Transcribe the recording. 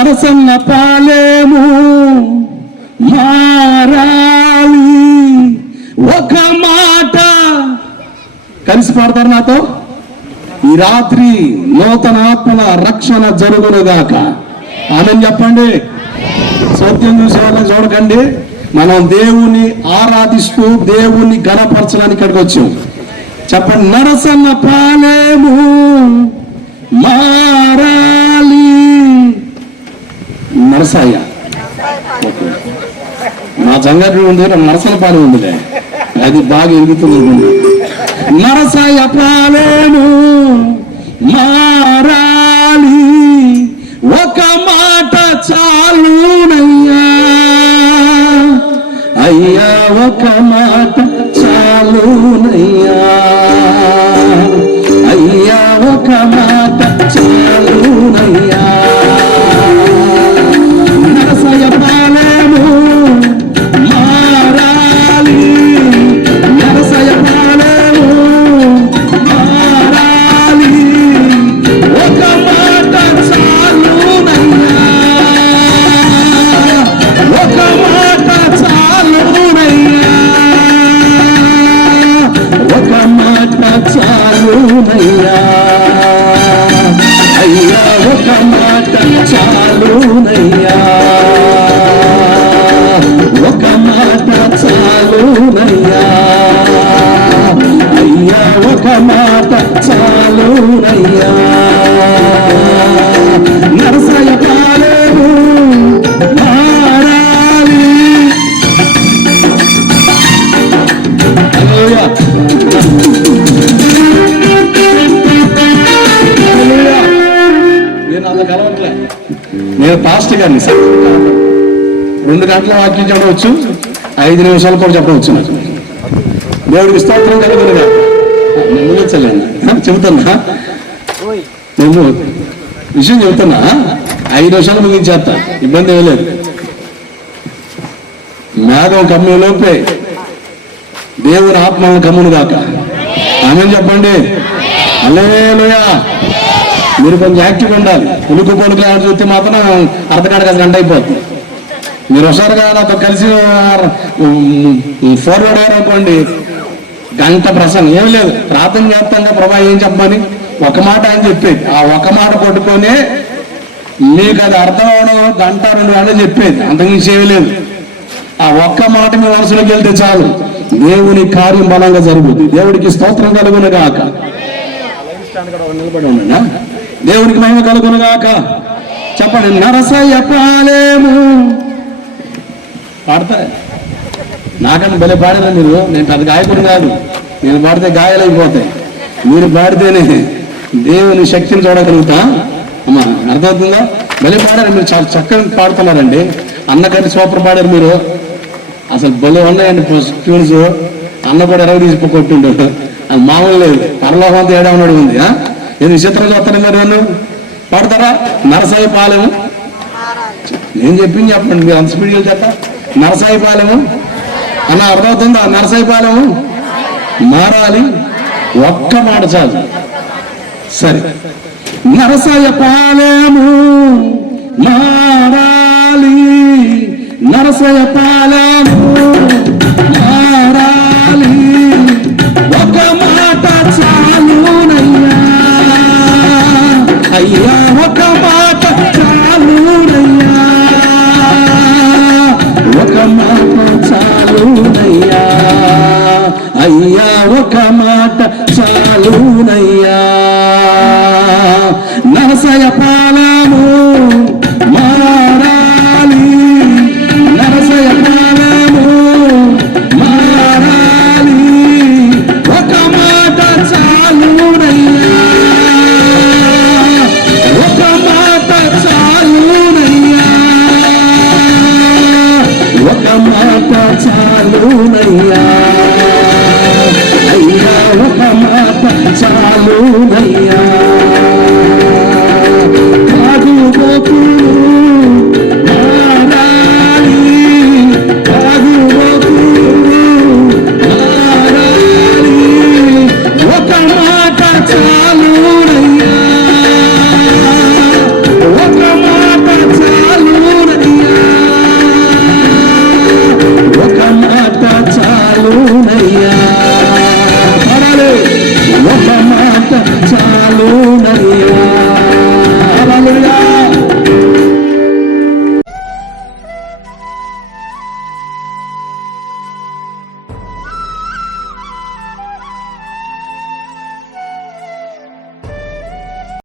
నరసన్న పాలేము. మారాలి ఒక మాట. కలిసి పాడతారు నాతో? ఈ రాత్రి నూతన ఆత్మల రక్షణ జరుగునుగాక. ఆమె చెప్పండి. సత్యం చూసే వాళ్ళని చూడకండి. మనం దేవుని ఆరాధిస్తూ దేవుణ్ణి గణపరచడానికి ఇక్కడికి వచ్చాం. చెప్పండి. నరసన్న పాలేము. మారాలి మనసాయ? నా సంఘటన ఉంది నా పాలు ఉందిలే. అది బాగా ఎదుగుతుంది నరసాయ పాలేను మారాలి. ఒక మాట చాలునయ్యా అయ్యా ఒక మాట చాలునయ్యా అయ్యా ఒక మాట అయ్యా ఒక మాట చాలునయ్యా ఒక మాట చాలునయ్యా అయ్యా ఒక మాట చాలునయ్యా నేను అంత కలవట్లే నేను పాస్ట్ గారిని సార్. రెండు గంటల వాక్యం చెప్పవచ్చు ఐదు నిమిషాలు కూడా చెప్పవచ్చు నాకు. దేవుడికి స్తోత్రం కలుగునుగా నేను ముగించలేను చెబుతున్నా? నువ్వు విషయం చెబుతున్నా? ఐదు నిమిషాలు ముగించేస్తా. ఇబ్బంది ఏమీ లేదు. మేఘం కమ్మే లోపే దేవుని ఆత్మను కమ్మును గాక. ఆమె చెప్పండి? అల్లేలుయా మీరు కొంచెం యాక్టివ్ ఉండాలి. ఉలుకు పొలుకు ఆడ చూస్తే మాత్రం అర్ధగంట గంట అయిపోతుంది. మీరు ఒకసారిగా నాతో కలిసి ఫార్వర్డ్ అయ్యారనుకోండి గంట ప్రసంగం. ఏం లేదు. ప్రార్థన చేస్తాంగా ప్రభా ఏం చెప్పమని? ఒక మాట అని చెప్పేది. ఆ ఒక మాట పట్టుకొని మీకు అది అర్థం అవడం గంట రెండు గంటలు చెప్పేది. అంతకుమించి ఏమీ లేదు. ఆ ఒక్క మాట మీ మనసులోకి వెళ్తే చాలు. దేవుని కార్యం బలంగా జరుగుతుంది. దేవుడికి స్తోత్రం కలుగును కాక నిలబడి ఉండండి దేవుడికి మహిమ కలుగునుగాక. చెప్పండి నరసయ్య పాలేము. పాడతా. నాకన్నా భలే పాడారా మీరు? నేను పెద్ద గాయకుడు కాదు. నేను పాడితే గాయాలైపోతాయి. మీరు పాడితేనే దేవుని శక్తిని చూడగలుగుతా. అమ్మా అర్థమవుతుందా? భలే పాడారు మీరు. చాలా చక్కగా పాడుతున్నారండి. అన్నకంటే సూపర్ పాడారు మీరు. అసలు భలే ఉన్నాయండి ట్యూన్స్ అన్న కూడా ఎరగ తీసి కొట్టిండు. అది మామూలు లేదు. పరలోకంతో తేడా ఉన్నాడు ఉంది నేను విచిత్రం చూస్తాను మీరు మరి నన్ను నరసాయిపాలెము. నరసాయి నేను చెప్పింది చెప్పండి మీరు అంత స్పీడ్గా చెప్ప నరసాయిపాలెము. అలా అన్న అర్థమవుతుందా? నరసాయిపాలెము. మారాలి. ఒక్క మాట చాలు. సరే. నరసాయ పాలెము మారాలి. నరసయ పాలెము మారాలి చాలునయ్యా అయ్యా ఉపమాత చాలునయ్యా నయ్యా ఒక మాట చాలు నయ్యా